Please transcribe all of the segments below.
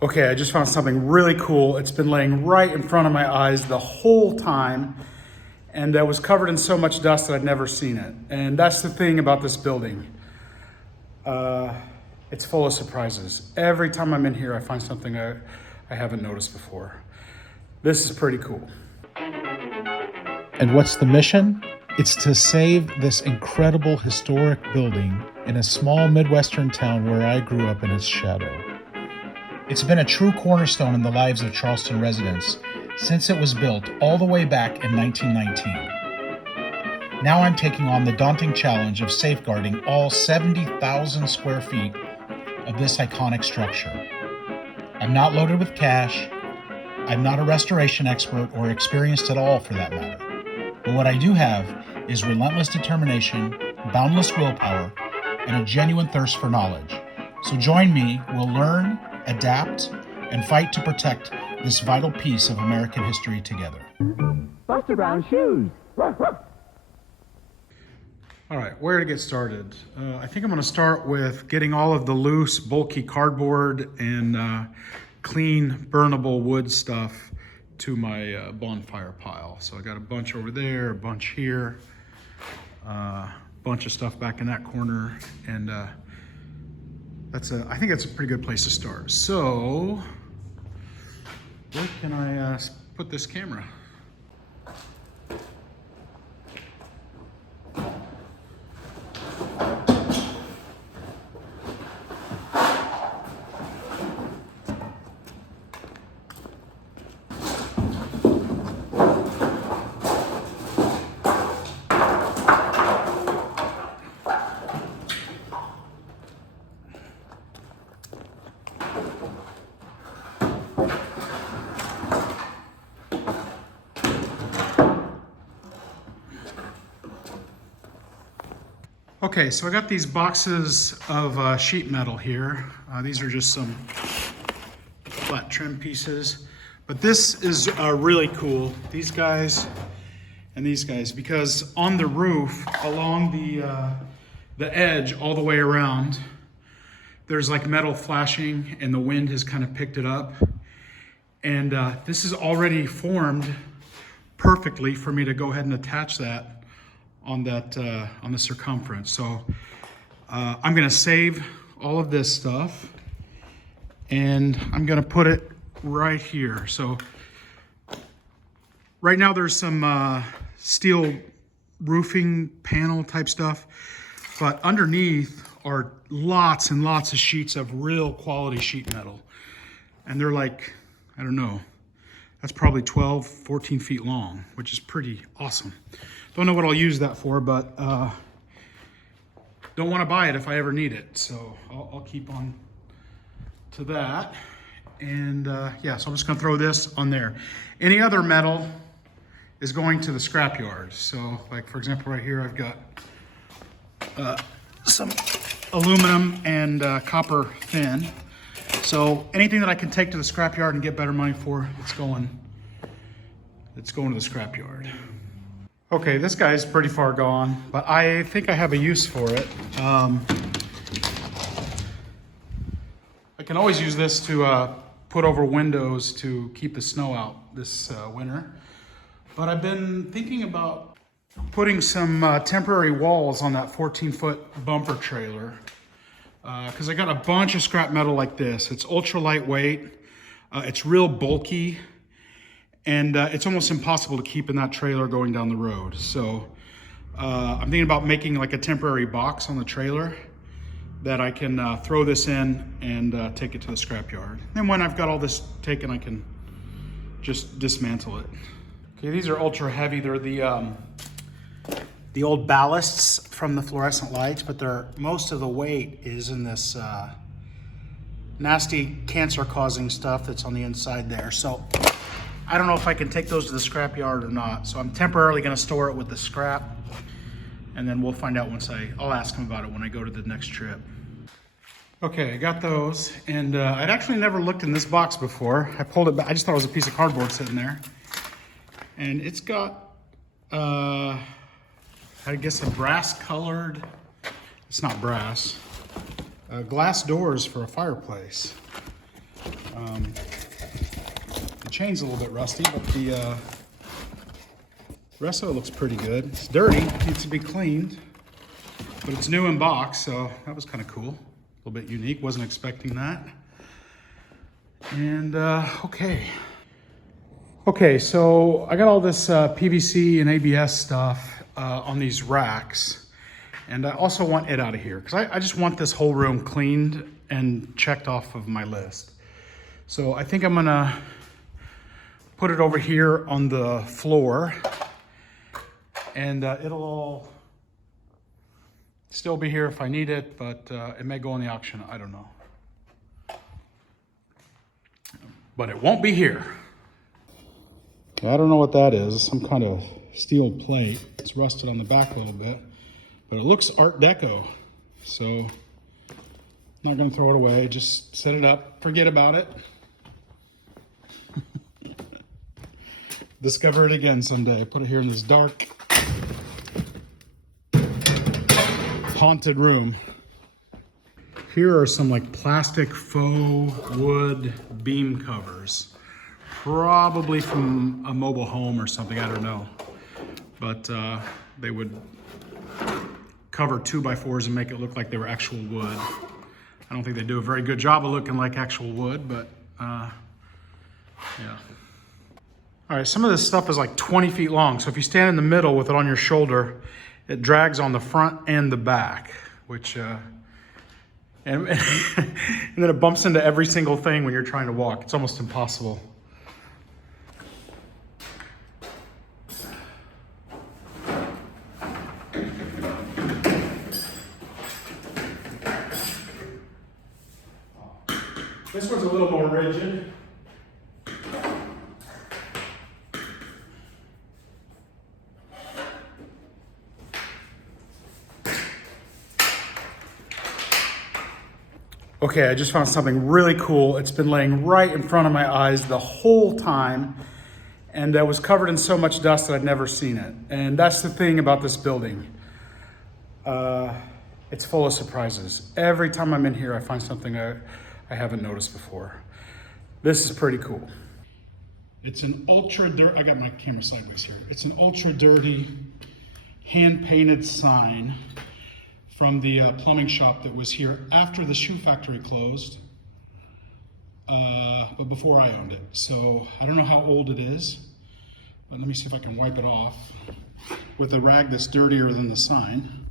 Okay, I just found something really cool. It's been laying right in front of my eyes the whole time, and it was covered in so much dust that I'd never seen it. And that's the thing about this building. It's full of surprises. Every time I'm in here, I find something I haven't noticed before. This is pretty cool. And what's the mission? It's to save this incredible historic building in a small Midwestern town where I grew up in its shadow. It's been a true cornerstone in the lives of Charleston residents since it was built all the way back in 1919. Now I'm taking on the daunting challenge of safeguarding all 70,000 square feet of this iconic structure. I'm not loaded with cash. I'm not a restoration expert or experienced at all for that matter. But what I do have is relentless determination, boundless willpower, and a genuine thirst for knowledge. So join me, we'll learn, adapt, and fight to protect this vital piece of American history together. Buster Brown shoes. All right, where to get started? I think I'm gonna start with getting all of the loose, bulky cardboard and clean, burnable wood stuff to my bonfire pile. So I got a bunch over there, a bunch here, a bunch of stuff back in that corner, and I think that's a pretty good place to start. So, where can I put this camera? Okay, so I got these boxes of sheet metal here. These are just some flat trim pieces. But this is really cool, these guys and these guys, because on the roof, along the edge all the way around, there's like metal flashing and the wind has kind of picked it up. And this is already formed perfectly for me to go ahead and attach that on the circumference. So I'm gonna save all of this stuff and I'm gonna put it right here. So right now there's some steel roofing panel type stuff, but underneath are lots and lots of sheets of real quality sheet metal. And they're like, I don't know, that's probably 12, 14 feet long, which is pretty awesome. Don't know what I'll use that for, but don't want to buy it if I ever need it. So I'll keep on to that. And yeah, so I'm just gonna throw this on there. Any other metal is going to the scrapyard. So like, for example, right here, I've got some aluminum and copper thin. So anything that I can take to the scrapyard and get better money for, it's going to the scrapyard. Okay, this guy's pretty far gone, but I think I have a use for it. I can always use this to put over windows to keep the snow out this winter. But I've been thinking about putting some temporary walls on that 14-foot bumper trailer because I got a bunch of scrap metal like this. It's ultra lightweight, it's real bulky, and it's almost impossible to keep in that trailer going down the road. So I'm thinking about making like a temporary box on the trailer that I can throw this in and take it to the scrapyard. And when I've got all this taken, I can just dismantle it. Okay, these are ultra heavy. They're the old ballasts from the fluorescent lights, but most of the weight is in this nasty cancer-causing stuff that's on the inside there. So I don't know if I can take those to the scrapyard or not. So I'm temporarily gonna store it with the scrap, and then we'll find out once I'll ask him about it when I go to the next trip. Okay, I got those, and I'd actually never looked in this box before. I pulled it back, I just thought it was a piece of cardboard sitting there. And it's got, I guess a brass colored, it's not brass, glass doors for a fireplace. The chain's a little bit rusty, but the rest of it looks pretty good. It's dirty, needs to be cleaned, but it's new in box, so that was kind of cool. A little bit unique, wasn't expecting that. And okay, so I got all this PVC and ABS stuff on these racks, and I also want it out of here because I just want this whole room cleaned and checked off of my list. So I think I'm gonna put it over here on the floor, and it'll all still be here if I need it, but it may go on the auction, I don't know. But it won't be here. I don't know what that is, some kind of steel plate. It's rusted on the back a little bit, but it looks Art Deco. So I'm not gonna throw it away, just set it up, forget about it. Discover it again someday. Put it here in this dark, haunted room. Here are some like plastic faux wood beam covers. Probably from a mobile home or something, I don't know. But they would cover 2x4s and make it look like they were actual wood. I don't think they do a very good job of looking like actual wood, but yeah. All right, some of this stuff is like 20 feet long. So if you stand in the middle with it on your shoulder, it drags on the front and the back, which, and then it bumps into every single thing when you're trying to walk. It's almost impossible. This one's a little more rigid. Okay, I just found something really cool. It's been laying right in front of my eyes the whole time, and it was covered in so much dust that I'd never seen it. And that's the thing about this building. It's full of surprises. Every time I'm in here, I find something I haven't noticed before. This is pretty cool. It's an ultra dirty, I got my camera sideways here. It's an ultra dirty, hand-painted sign from the plumbing shop that was here after the shoe factory closed, but before I owned it. So I don't know how old it is, but let me see if I can wipe it off with a rag that's dirtier than the sign.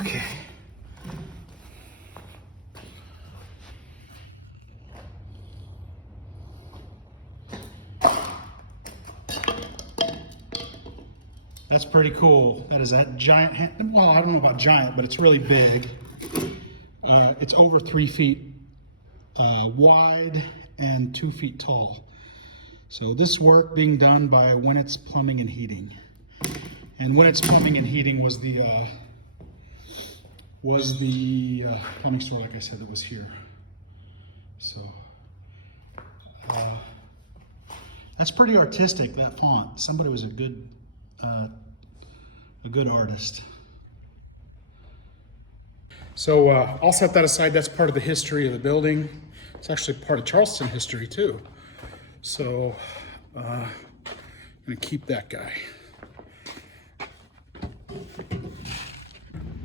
Okay. That's pretty cool. That is that giant hand, well, I don't know about giant, but it's really big. It's over 3 feet wide and 2 feet tall. So this work being done by Winnett's Plumbing and Heating. And Winnett's Plumbing and Heating was the plumbing store, like I said, that was here. So that's pretty artistic, that font. Somebody was a good artist. So I'll set that aside. That's part of the history of the building. It's actually part of Charleston history too. So I'm gonna keep that guy.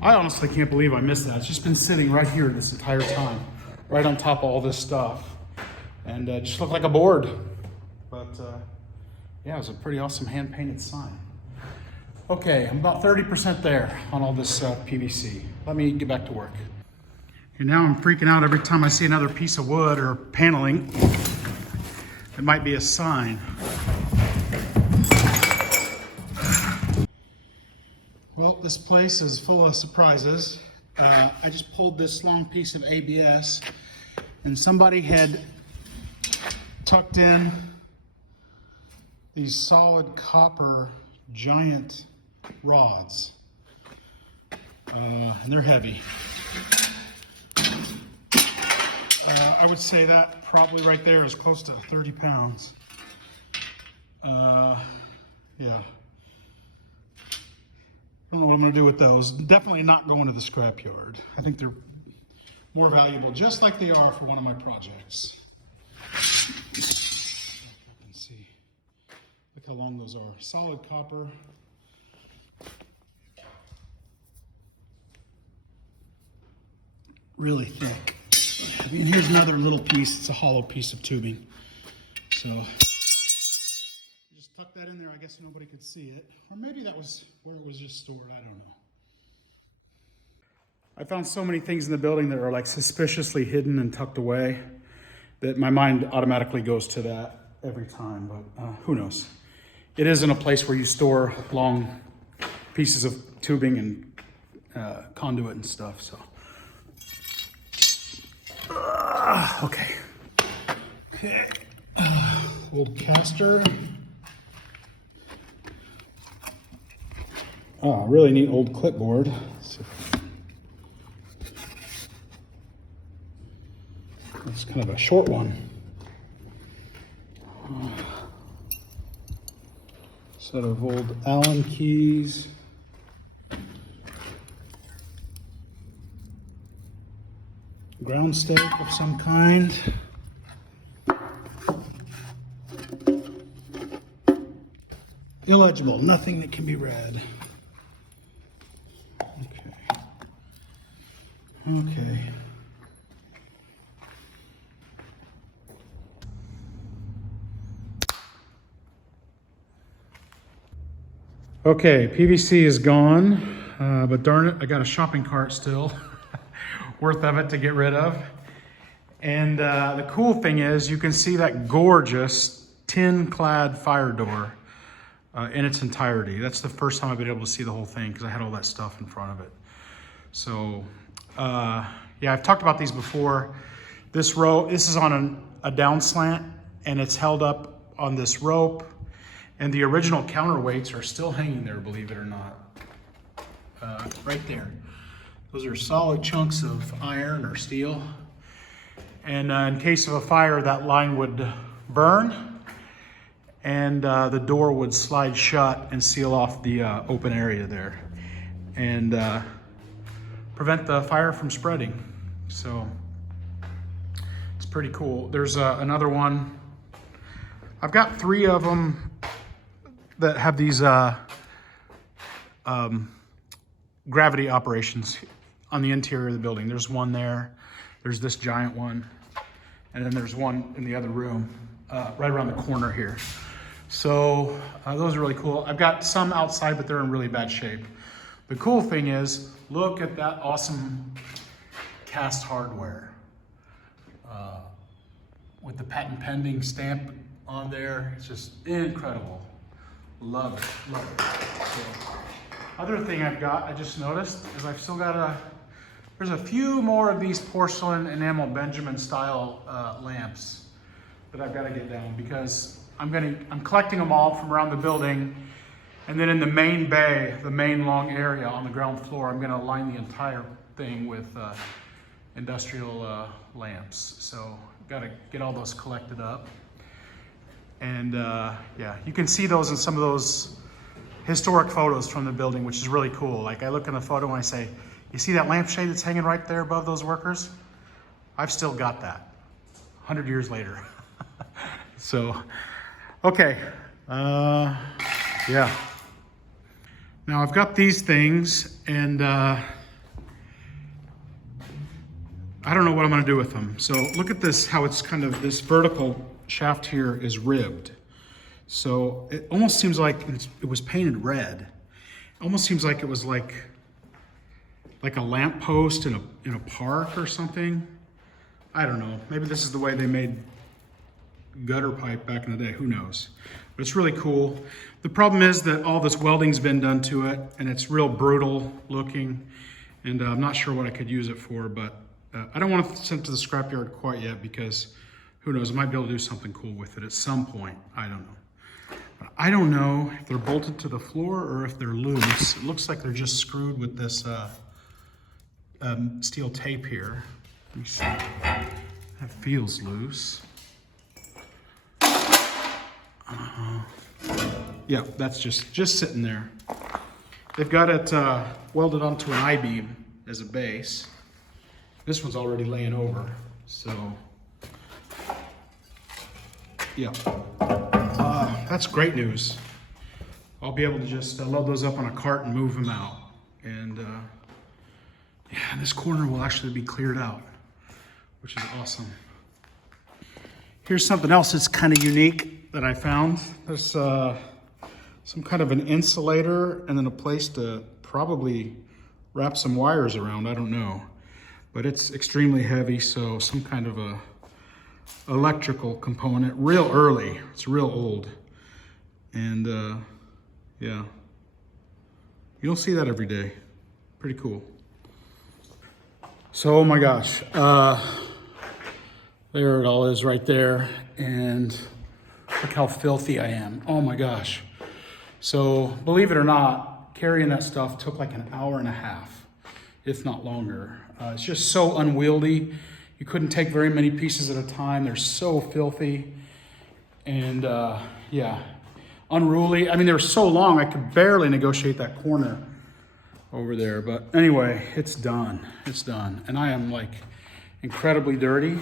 I honestly can't believe I missed that. It's just been sitting right here this entire time, right on top of all this stuff. And just looked like a board. But yeah, it was a pretty awesome hand-painted sign. Okay, I'm about 30% there on all this PVC. Let me get back to work. Okay, now I'm freaking out every time I see another piece of wood or paneling. It might be a sign. Well, this place is full of surprises. I just pulled this long piece of ABS and somebody had tucked in these solid copper giant rods. and they're heavy. I would say that probably right there is close to 30 pounds. Yeah. I don't know what I'm gonna do with those. Definitely not going to the scrapyard. I think they're more valuable, just like they are for one of my projects. Let's see. Look how long those are. Solid copper. Really thick. And here's another little piece. It's a hollow piece of tubing. So just tuck that in there. I guess nobody could see it. Or maybe that was where it was just stored. I don't know. I found so many things in the building that are like suspiciously hidden and tucked away that my mind automatically goes to that every time. But who knows? It isn't a place where you store long pieces of tubing and conduit and stuff. So. Okay. Old caster. Oh, really neat old clipboard. It's kind of a short one. Set of old Allen keys. Ground stake of some kind. Illegible, nothing that can be read. Okay. Okay, PVC is gone, but darn it, I got a shopping cart still. Worth of it to get rid of. And the cool thing is you can see that gorgeous tin-clad fire door in its entirety. That's the first time I've been able to see the whole thing because I had all that stuff in front of it. So yeah, I've talked about these before. This is on a down slant and it's held up on this rope, and the original counterweights are still hanging there, believe it or not. Right there. Those are solid chunks of iron or steel. And in case of a fire, that line would burn and the door would slide shut and seal off the open area there and prevent the fire from spreading. So it's pretty cool. There's another one. I've got 3 of them that have these gravity operations on the interior of the building. There's one there, there's this giant one, and then there's one in the other room, right around the corner here. So those are really cool. I've got some outside, but they're in really bad shape. The cool thing is, look at that awesome cast hardware. With the patent pending stamp on there, it's just incredible. Love it, love it. So, other thing I've got, I just noticed, is I've still got there's a few more of these porcelain enamel Benjamin style lamps that I've got to get down because I'm collecting them all from around the building, and then in the main bay, the main long area on the ground floor, I'm gonna line the entire thing with industrial lamps. So gotta get all those collected up. And yeah, you can see those in some of those historic photos from the building, which is really cool. Like I look in the photo and I say, you see that lampshade that's hanging right there above those workers? I've still got that 100 years later. So, okay, yeah. Now I've got these things and I don't know what I'm gonna do with them. So look at this, how it's kind of, this vertical shaft here is ribbed. So it almost seems like it was painted red. It almost seems like it was like a lamp post in a park or something. I don't know. Maybe this is the way they made gutter pipe back in the day. Who knows? But it's really cool. The problem is that all this welding's been done to it, and it's real brutal looking. And I'm not sure what I could use it for, but I don't want to send it to the scrapyard quite yet because who knows? I might be able to do something cool with it at some point. I don't know. But I don't know if they're bolted to the floor or if they're loose. It looks like they're just screwed with this steel tape here. Let me see. That feels loose. Yeah, that's just sitting there. They've got it welded onto an I-beam as a base. This one's already laying over, so yeah. That's great news. I'll be able to just load those up on a cart and move them out. And yeah, this corner will actually be cleared out, which is awesome. Here's something else that's kind of unique that I found. There's some kind of an insulator and then a place to probably wrap some wires around, I don't know. But it's extremely heavy, so some kind of a electrical component, real early. It's real old. And yeah, you don't see that every day. Pretty cool. So, oh my gosh, there it all is right there. And look how filthy I am. Oh my gosh. So believe it or not, carrying that stuff took like an hour and a half, if not longer. It's just so unwieldy. You couldn't take very many pieces at a time. They're so filthy. And yeah, unruly. I mean, they were so long, I could barely negotiate that corner over there. But anyway, it's done. It's done. And I am like incredibly dirty.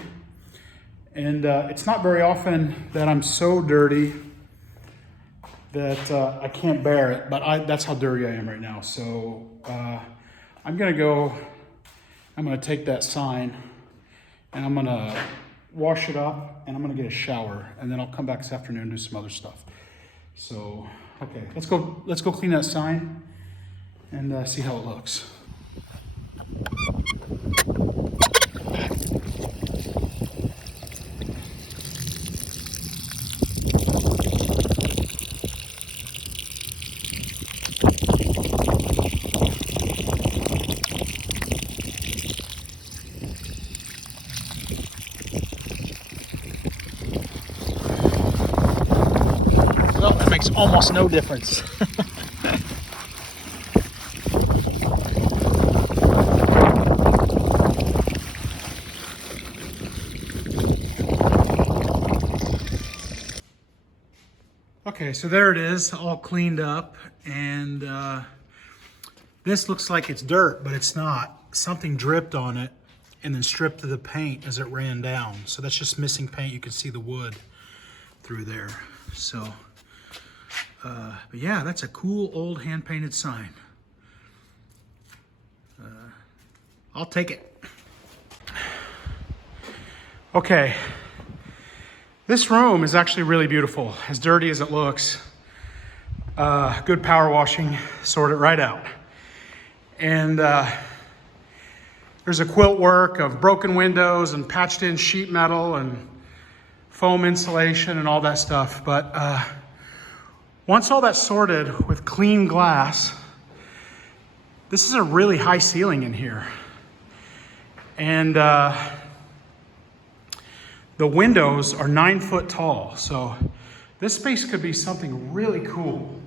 And it's not very often that I'm so dirty that I can't bear it, but that's how dirty I am right now. So I'm gonna take that sign and I'm gonna wash it up and I'm gonna get a shower and then I'll come back this afternoon and do some other stuff. So, okay, let's go clean that sign and see how it looks. Well, that makes almost no difference. Okay, so there it is, all cleaned up, and this looks like it's dirt, but it's not. Something dripped on it and then stripped the paint as it ran down. So that's just missing paint. You can see the wood through there. So, but yeah, that's a cool old hand-painted sign. I'll take it. Okay. This room is actually really beautiful, as dirty as it looks. Good power washing, sort it right out. And there's a quilt work of broken windows and patched in sheet metal and foam insulation and all that stuff. But once all that's sorted with clean glass, this is a really high ceiling in here. And the windows are 9 foot tall, so this space could be something really cool.